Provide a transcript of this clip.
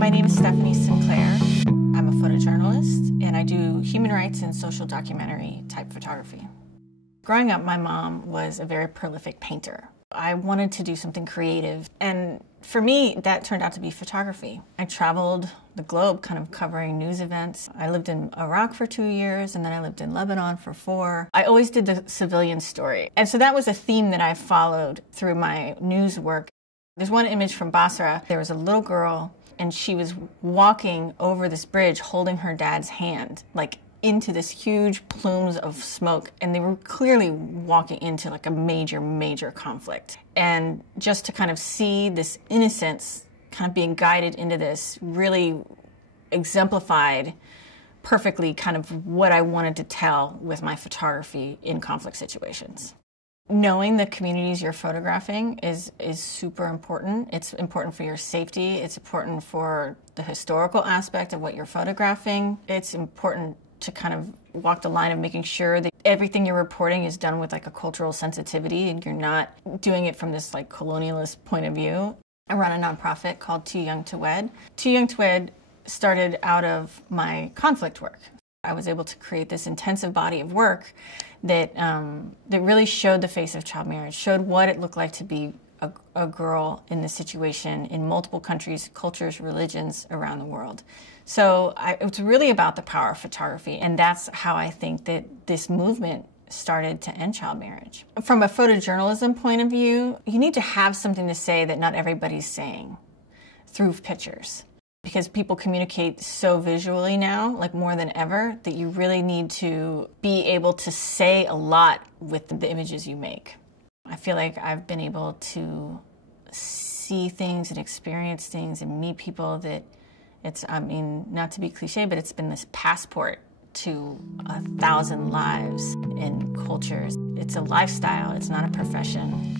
My name is Stephanie Sinclair. I'm a photojournalist, and I do human rights and social documentary type photography. Growing up, my mom was a very prolific painter. I wanted to do something creative, and for me, that turned out to be photography. I traveled the globe kind of covering news events. I lived in Iraq for 2 years, and then I lived in Lebanon for 4. I always did the civilian story, and so that was a theme that I followed through my news work. There's one image from Basra. There was a little girl, and she was walking over this bridge holding her dad's hand, like into this huge plumes of smoke, and they were clearly walking into like a major conflict. And just to kind of see this innocence kind of being guided into this really exemplified perfectly kind of what I wanted to tell with my photography in conflict situations. Knowing the communities you're photographing is super important. It's important for your safety. It's important for the historical aspect of what you're photographing. It's important to kind of walk the line of making sure that everything you're reporting is done with like a cultural sensitivity and you're not doing it from this like colonialist point of view. I run a nonprofit called Too Young to Wed. Too Young to Wed started out of my conflict work. I was able to create this intensive body of work that really showed the face of child marriage, showed what it looked like to be a girl in this situation in multiple countries, cultures, religions around the world. So it's really about the power of photography, and that's how I think that this movement started to end child marriage. From a photojournalism point of view, you need to have something to say that not everybody's saying through pictures. Because people communicate so visually now, like more than ever, that you really need to be able to say a lot with the images you make. I feel like I've been able to see things and experience things and meet people that it's, I mean, not to be cliche, but it's been this passport to 1,000 lives and cultures. It's a lifestyle, it's not a profession.